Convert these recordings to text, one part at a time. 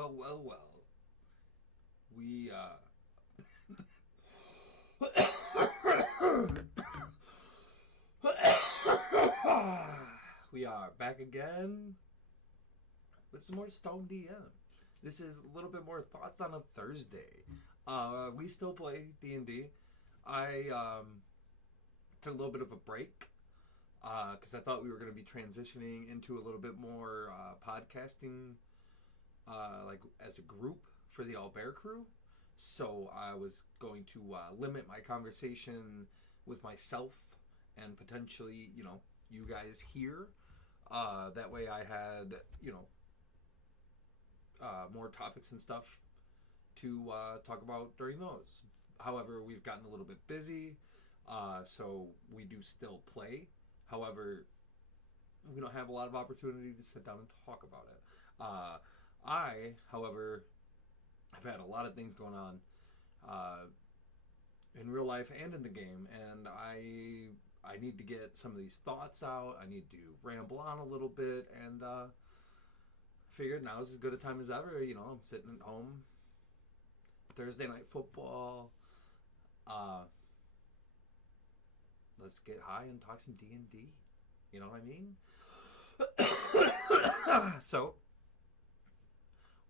Well, well, well. We, we are back again with some more Stone DM. This is a little bit more thoughts on a Thursday. We still play D&D. I took a little bit of a break because I thought we were going to be transitioning into a little bit more podcasting, like as a group for the All Bear crew. So I was going to limit my conversation with myself and potentially, you guys here. That way I had, more topics and stuff to talk about during those. However, we've gotten a little bit busy, so we do still play. However, we don't have a lot of opportunity to sit down and talk about it. However, I've had a lot of things going on in real life and in the game, and I need to get some of these thoughts out. I need to ramble on a little bit, and figured now is as good a time as ever. I'm sitting at home, Thursday night football. Let's get high and talk some D&D. You know what I mean? So,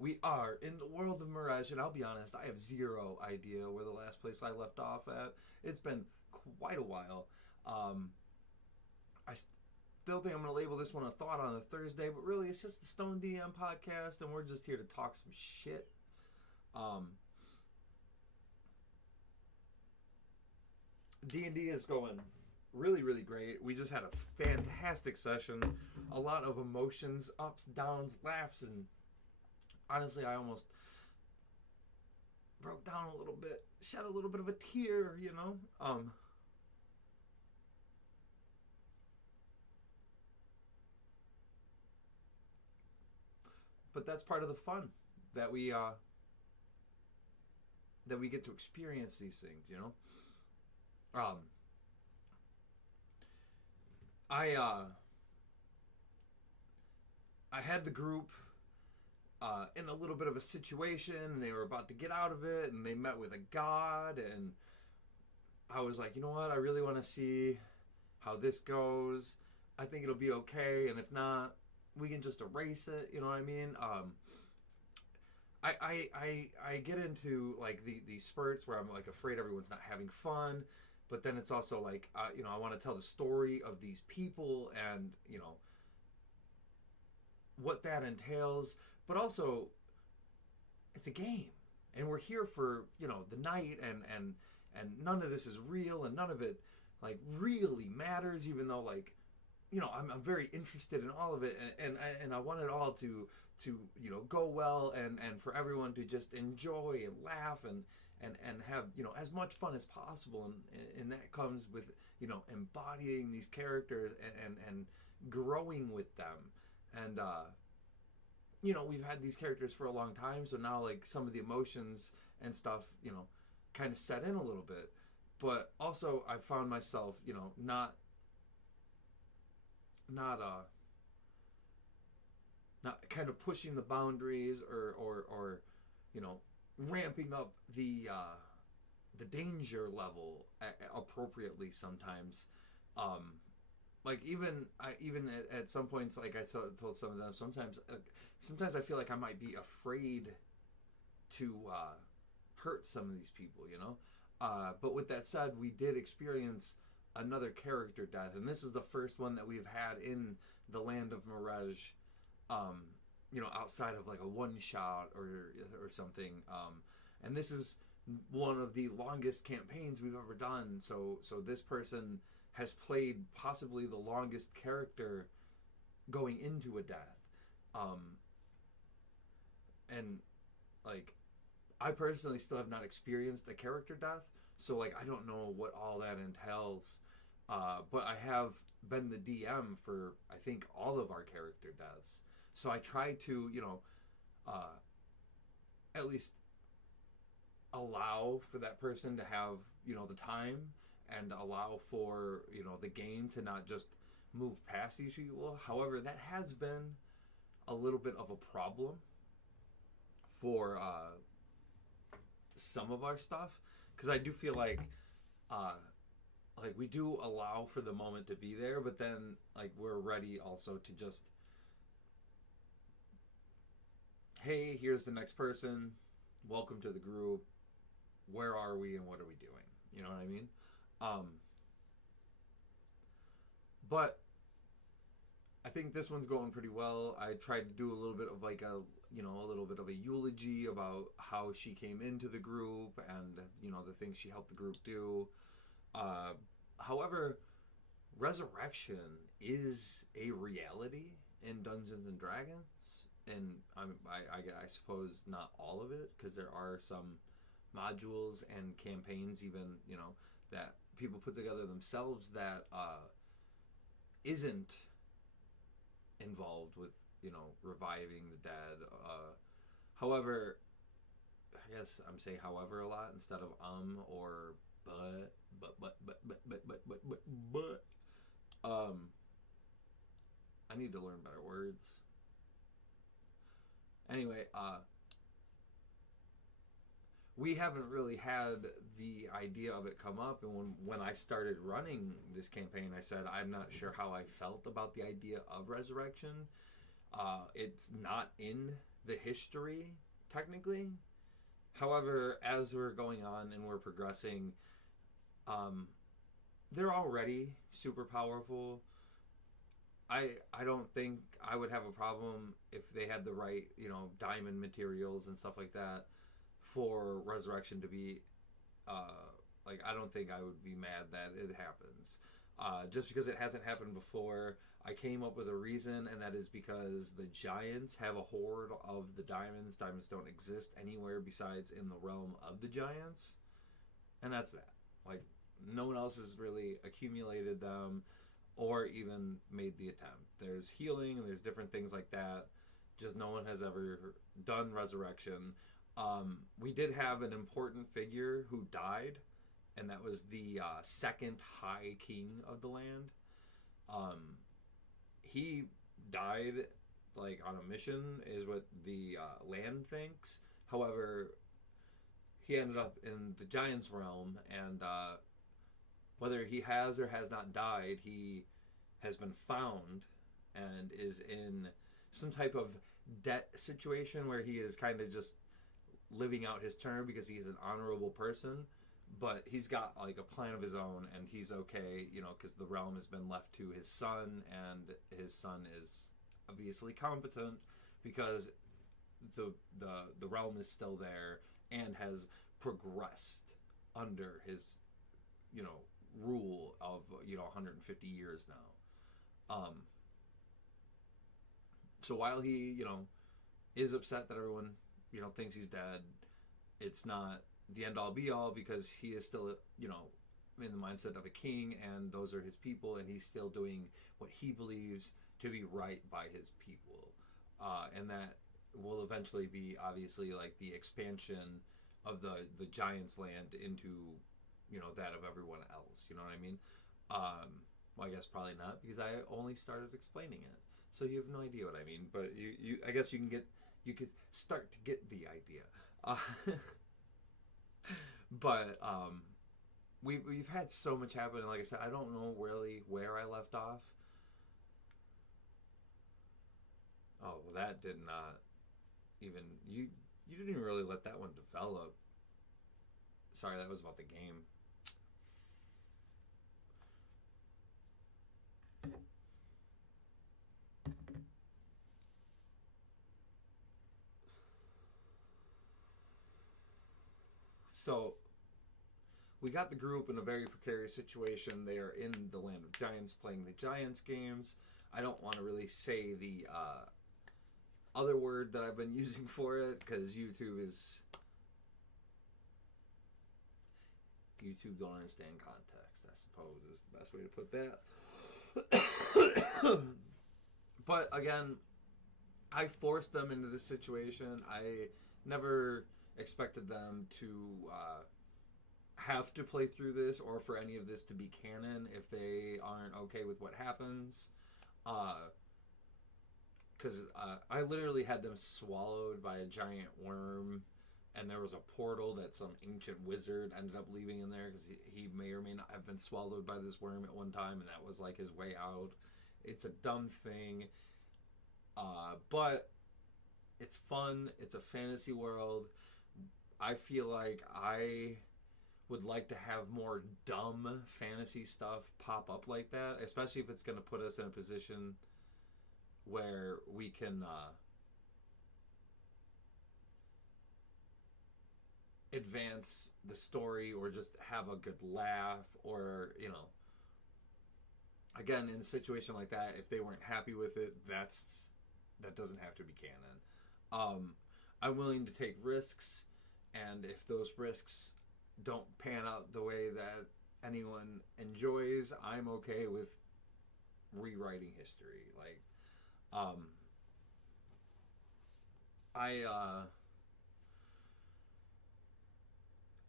we are in the world of Mirage, and I'll be honest, I have zero idea where the last place I left off at. It's been quite a while. I still think I'm going to label this one a thought on a Thursday, but really it's just the Stone DM podcast, and we're just here to talk some shit. D&D is going really, really great. We just had a fantastic session. A lot of emotions, ups, downs, laughs, and honestly, I almost broke down a little bit, shed a little bit of a tear, But that's part of the fun that we get to experience these things, I had the group in a little bit of a situation, and they were about to get out of it, and they met with a god, and I was like, you know what, I really want to see how this goes. I think it'll be okay, and if not, we can just erase it, you know what I mean? I get into like these spurts where I'm like afraid everyone's not having fun, but then it's also like I want to tell the story of these people and what that entails, but also it's a game, and we're here for the night, and none of this is real, and none of it like really matters, even though like I'm very interested in all of it, and I want it all to go well, and for everyone to just enjoy and laugh and have as much fun as possible, and that comes with embodying these characters and growing with them, and we've had these characters for a long time, so now like some of the emotions and stuff kind of set in a little bit, but also I found myself not kind of pushing the boundaries or ramping up the danger level appropriately sometimes. Like even at some points, like I told some of them, sometimes I feel like I might be afraid to hurt some of these people, but with that said, we did experience another character death, and this is the first one that we've had in the land of Mirage, outside of like a one shot or something, and this is one of the longest campaigns we've ever done, so this person has played possibly the longest character going into a death, and like I personally still have not experienced a character death, so like I don't know what all that entails, but I have been the DM for I think all of our character deaths, so I try to at least allow for that person to have the time, and allow for the game to not just move past these people. However, that has been a little bit of a problem for some of our stuff, because I do feel uh, like we do allow for the moment to be there, but then like we're ready also to just, hey, here's the next person, welcome to the group, where are we and what are we doing, you know what I mean? um but I think this one's going pretty well. I tried to do a little bit of like a little bit of a eulogy about how she came into the group and, the things she helped the group do. uh However, resurrection is a reality in Dungeons and Dragons, and I suppose not all of it, because there are some modules and campaigns, even that people put together themselves that isn't involved with reviving the dead. However, I guess I'm saying however a lot instead of or but. I need to learn better words. Anyway, we haven't really had the idea of it come up, and when I started running this campaign, I said I'm not sure how I felt about the idea of resurrection. It's not in the history technically. However, as we're going on and we're progressing, they're already super powerful. I don't think I would have a problem if they had the right, diamond materials and stuff like that for resurrection to be, I don't think I would be mad that it happens. Just because it hasn't happened before, I came up with a reason, and that is because the giants have a hoard of the diamonds. Diamonds don't exist anywhere besides in the realm of the giants, and that's that. Like, no one else has really accumulated them or even made the attempt. There's healing and there's different things like that. Just no one has ever done resurrection. We did have an important figure who died, and that was the second High King of the land. He died like on a mission, is what the land thinks. However, he ended up in the Giants' realm, and whether he has or has not died, he has been found and is in some type of debt situation where he is kind of just living out his term because he's an honorable person, but he's got like a plan of his own, and he's okay, because the realm has been left to his son, and his son is obviously competent because the realm is still there and has progressed under his rule of 150 years now. So while he is upset that everyone thinks he's dead, it's not the end all be all, because he is still in the mindset of a king, and those are his people, and he's still doing what he believes to be right by his people, and that will eventually be obviously like the expansion of the giants' land into that of everyone else. You know what I mean? Well, I guess probably not, because I only started explaining it, so you have no idea what I mean. But you I guess you could start to get the idea. But we've had so much happen, and like I said, I don't know really where I left off. Oh, well, that did not even you didn't even really let that one develop. Sorry, that was about the game. So we got the group in a very precarious situation. They are in the land of giants, playing the Giants games. I don't want to really say the other word that I've been using for it, because YouTube don't understand context, I suppose, is the best way to put that. But again, I forced them into this situation. I never expected them to have to play through this, or for any of this to be canon if they aren't okay with what happens. because I literally had them swallowed by a giant worm, and there was a portal that some ancient wizard ended up leaving in there because he may or may not have been swallowed by this worm at one time, and that was like his way out. It's a dumb thing, but it's fun. It's a fantasy world. I feel like I would like to have more dumb fantasy stuff pop up like that, especially if it's going to put us in a position where we can advance the story or just have a good laugh, or again, in a situation like that, if they weren't happy with it, that doesn't have to be canon. I'm willing to take risks, and if those risks don't pan out the way that anyone enjoys, I'm okay with rewriting history. Like, I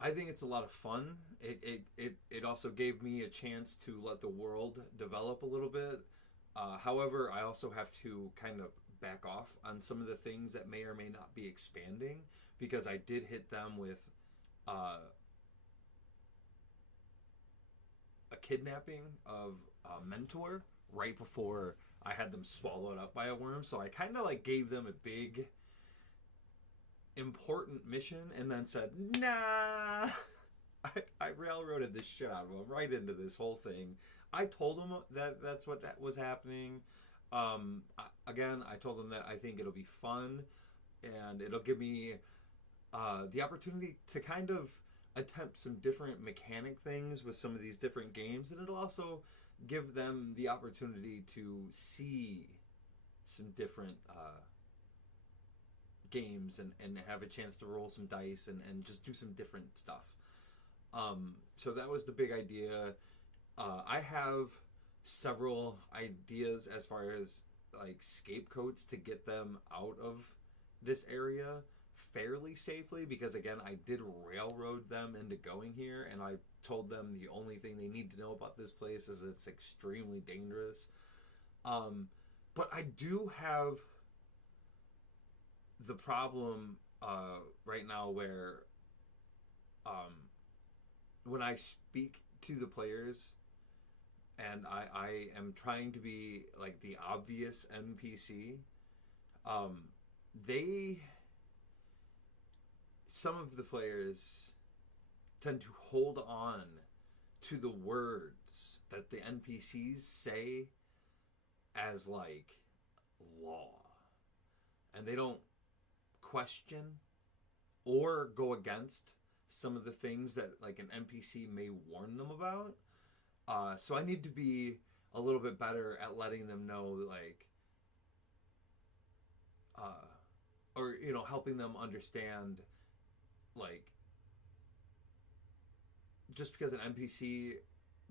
think it's a lot of fun. It also gave me a chance to let the world develop a little bit. However, I also have to kind of back off on some of the things that may or may not be expanding, because I did hit them with a kidnapping of a mentor right before I had them swallowed up by a worm. So I kind of like gave them a big important mission and then said, nah. I railroaded this shit out of them right into this whole thing. I told them that that's what that was happening. Again, I told them that I think it'll be fun, and it'll give me the opportunity to kind of attempt some different mechanic things with some of these different games, and it'll also give them the opportunity to see some different games and have a chance to roll some dice and just do some different stuff. So that was the big idea. I have several ideas as far as like scapegoats to get them out of this area fairly safely, because again, I did railroad them into going here, and I told them the only thing they need to know about this place is it's extremely dangerous. But I do have the problem right now where when I speak to the players and I am trying to be like the obvious NPC, some of the players tend to hold on to the words that the NPCs say as like law, and they don't question or go against some of the things that like an NPC may warn them about. So I need to be a little bit better at letting them know, like, or helping them understand, like, just because an NPC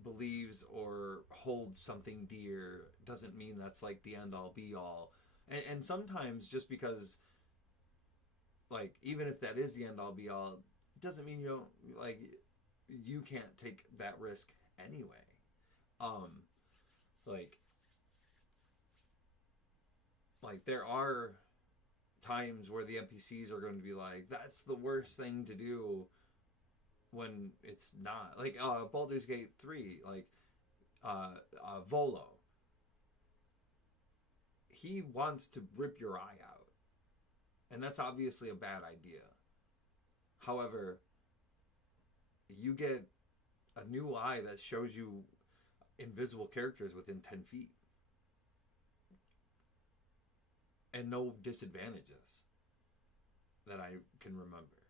believes or holds something dear doesn't mean that's like the end all be all. And sometimes just because, like, even if that is the end all be all, doesn't mean you can't take that risk anyway. Like there are times where the NPCs are going to be like, that's the worst thing to do, when it's not. Like Baldur's Gate 3, like Volo, he wants to rip your eye out, and that's obviously a bad idea. However, you get a new eye that shows you invisible characters within 10 feet and no disadvantages that I can remember.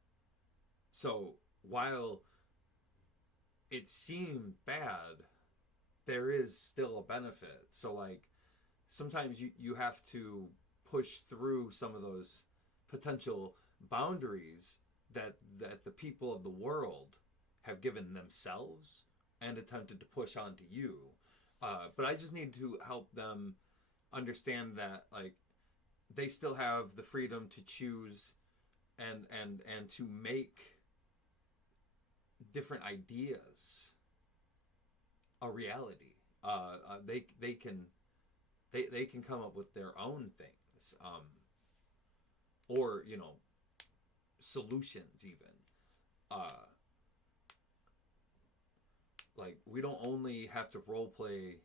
So while it seemed bad, there is still a benefit. So like sometimes you have to push through some of those potential boundaries that the people of the world have given themselves and attempted to push onto you. But I just need to help them understand that, like, they still have the freedom to choose and to make different ideas a reality. They can come up with their own things. ideas, or solutions even. Uh, like we don't only have to role play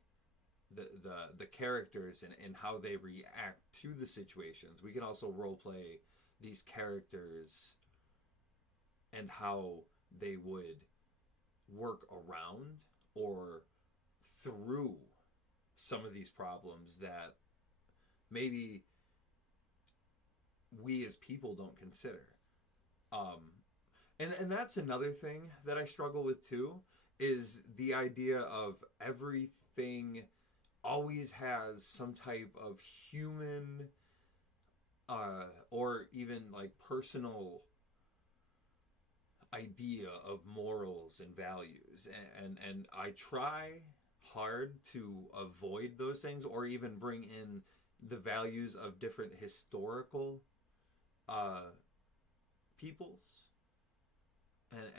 the characters and how they react to the situations. We can also role play these characters and how they would work around or through some of these problems that maybe we as people don't consider. Um, and that's another thing that I struggle with too, is the idea of everything always has some type of human or even like personal idea of morals and values, and I try hard to avoid those things or even bring in the values of different historical peoples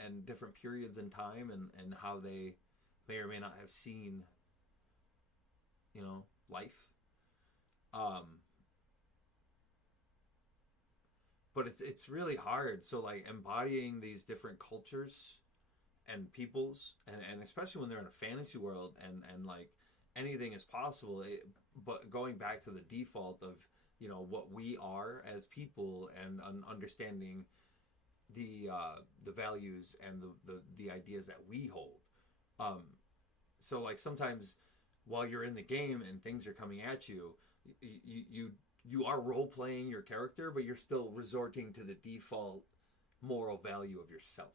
and different periods in time, and how they may or may not have seen life. But it's really hard. So like embodying these different cultures and peoples, and especially when they're in a fantasy world, and like anything is possible, but going back to the default of what we are as people, and understanding the values and the ideas that we hold. So like sometimes while you're in the game and things are coming at you, you are role playing your character, but you're still resorting to the default moral value of yourself.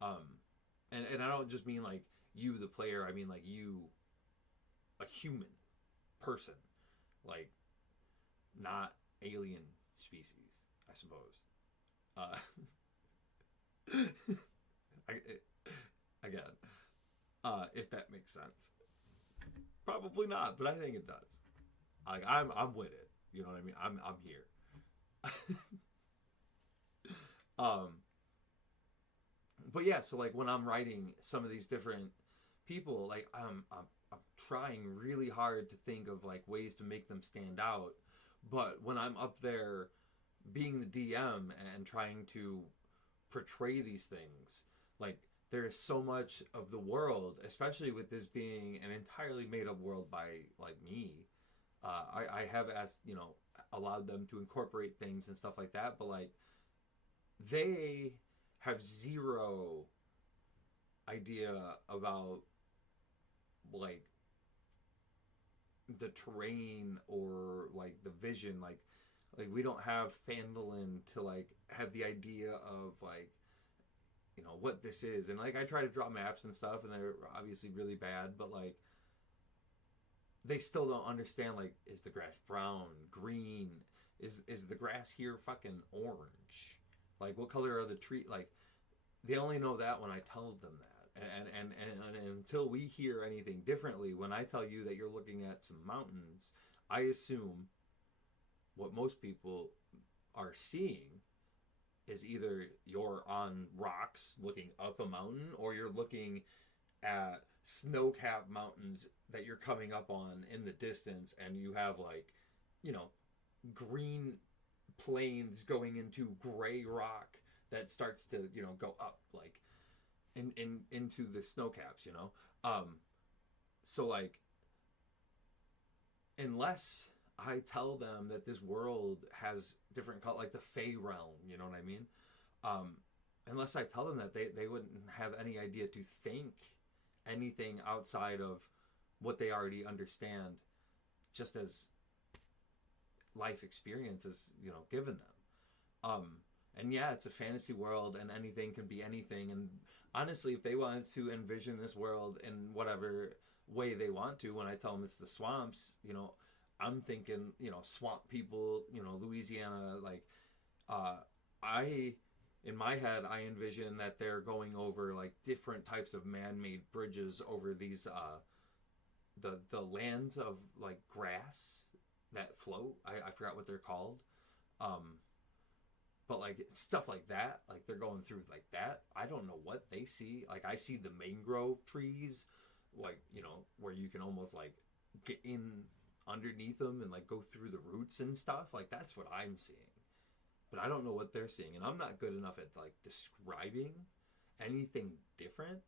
And I don't just mean like you, the player. I mean like you, a human person, like not alien species, I suppose. Again, if that makes sense. Probably not, but I think it does. Like I'm with it. You know what I mean? I'm here. But yeah, so like when I'm writing some of these different people, like I'm trying really hard to think of like ways to make them stand out. But when I'm up there being the DM and trying to portray these things, like there is so much of the world, especially with this being an entirely made up world by like me. I have asked, allowed them to incorporate things and stuff like that, but like they have zero idea about like the terrain or like the vision. Like we don't have Fandolin to like have the idea of like what this is. And like I try to draw maps and stuff, and they're obviously really bad, but like they still don't understand, like, is the grass brown, green, is the grass here fucking orange, like what color are the tree, like they only know that when I tell them that. And until we hear anything differently, when I tell you that you're looking at some mountains, I assume what most people are seeing is either you're on rocks looking up a mountain, or you're looking at snow-capped mountains that you're coming up on in the distance, and you have like green plains going into gray rock that starts to go up like into the snow caps. So like unless I tell them that this world has different color, like the Fey realm, you know what I mean? Unless I tell them that, they wouldn't have any idea to think anything outside of what they already understand, just as life experiences, given them. And yeah, it's a fantasy world, and anything can be anything. And honestly, if they wanted to envision this world in whatever way they want to, when I tell them it's the swamps, I'm thinking, swamp people, Louisiana, like, in my head, I envision that they're going over like different types of man-made bridges over these, the lands of like grass that float. I forgot what they're called. But like stuff like that, like they're going through like that. I don't know what they see. Like I see the mangrove trees, like, where you can almost like get in underneath them and like go through the roots and stuff. Like that's what I'm seeing. But I don't know what they're seeing, and I'm not good enough at like describing anything different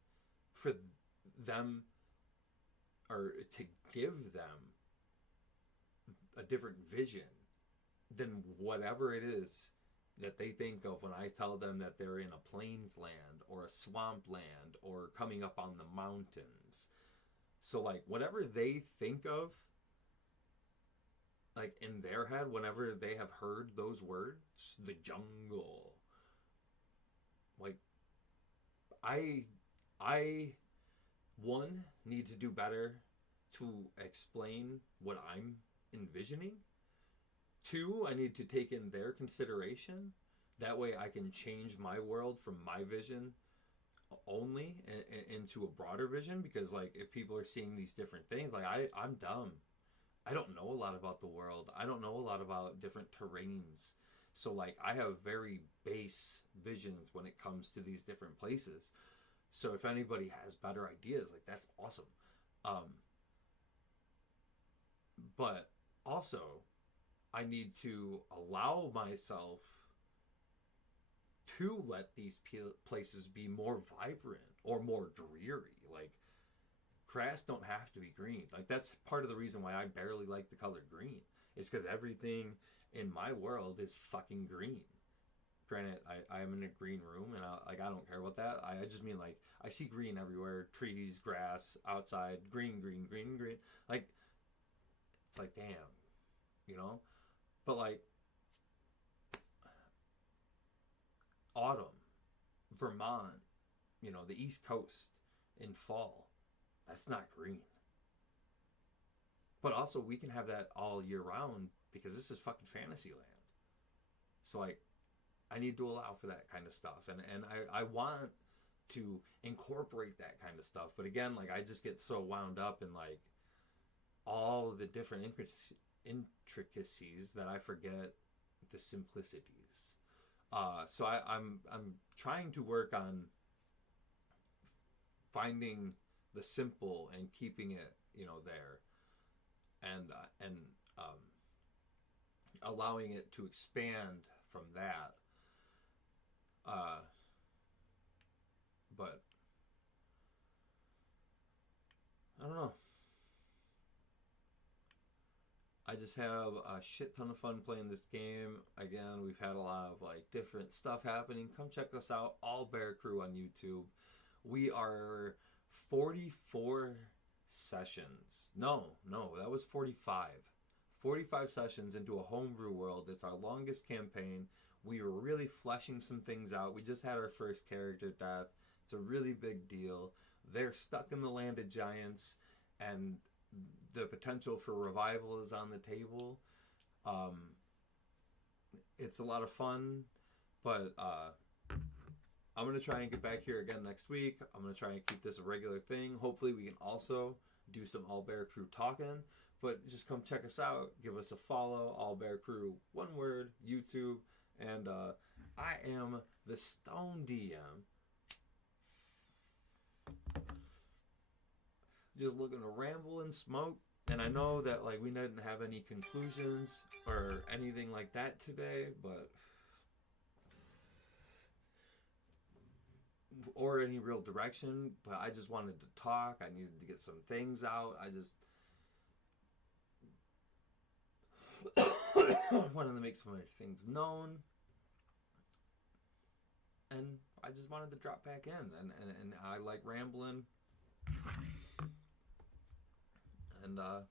for them or to give them a different vision than whatever it is that they think of when I tell them that they're in a plains land or a swamp land or coming up on the mountains. So like whatever they think of, like in their head, whenever they have heard those words, the jungle, like I one need to do better to explain what I'm envisioning. Two, I need to take in their consideration. That way I can change my world from my vision only into a broader vision, because like if people are seeing these different things, like I'm dumb. I don't know a lot about the world. I don't know a lot about different terrains. So like I have very base visions when it comes to these different places. So if anybody has better ideas, like that's awesome. But also I need to allow myself to let these places be more vibrant or more dreary. Like grass don't have to be green. Like that's part of the reason why I barely like the color green. It's because everything in my world is fucking green. Granted, I'm in a green room and I don't care about that. I just mean like I see green everywhere, trees, grass, outside, green, green, green, green. Like it's like damn, you know. But like autumn, Vermont, you know, the East Coast in fall, that's not green. But also we can have that all year round because this is fucking fantasy land. So like I need to allow for that kind of stuff, and I want to incorporate that kind of stuff, but again, like I just get so wound up in like all the different intricacies that I forget the simplicities. So I'm trying to work on finding the simple and keeping it, you know, there, and allowing it to expand from that. But I don't know. I just have a shit ton of fun playing this game. Again, we've had a lot of like different stuff happening. Come check us out, All Bear Crew on YouTube. We are 44 sessions. No, that was 45. 45 sessions into a homebrew world. It's our longest campaign. We were really fleshing some things out. We just had our first character death. It's a really big deal. They're stuck in the land of giants, and the potential for revival is on the table. It's a lot of fun, but I'm going to try and get back here again next week. I'm going to try and keep this a regular thing. Hopefully we can also do some All Bear Crew talking, but just come check us out. Give us a follow, All Bear Crew, one word, YouTube. And I am the Stone DM. Just looking to ramble and smoke. And I know that like we didn't have any conclusions or anything like that today, but or any real direction, but I just wanted to talk. I needed to get some things out. I just wanted to make some other things known. And I just wanted to drop back in, and I like rambling. And I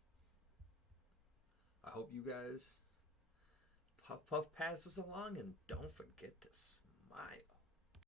hope you guys puff pass us along, and don't forget to smile.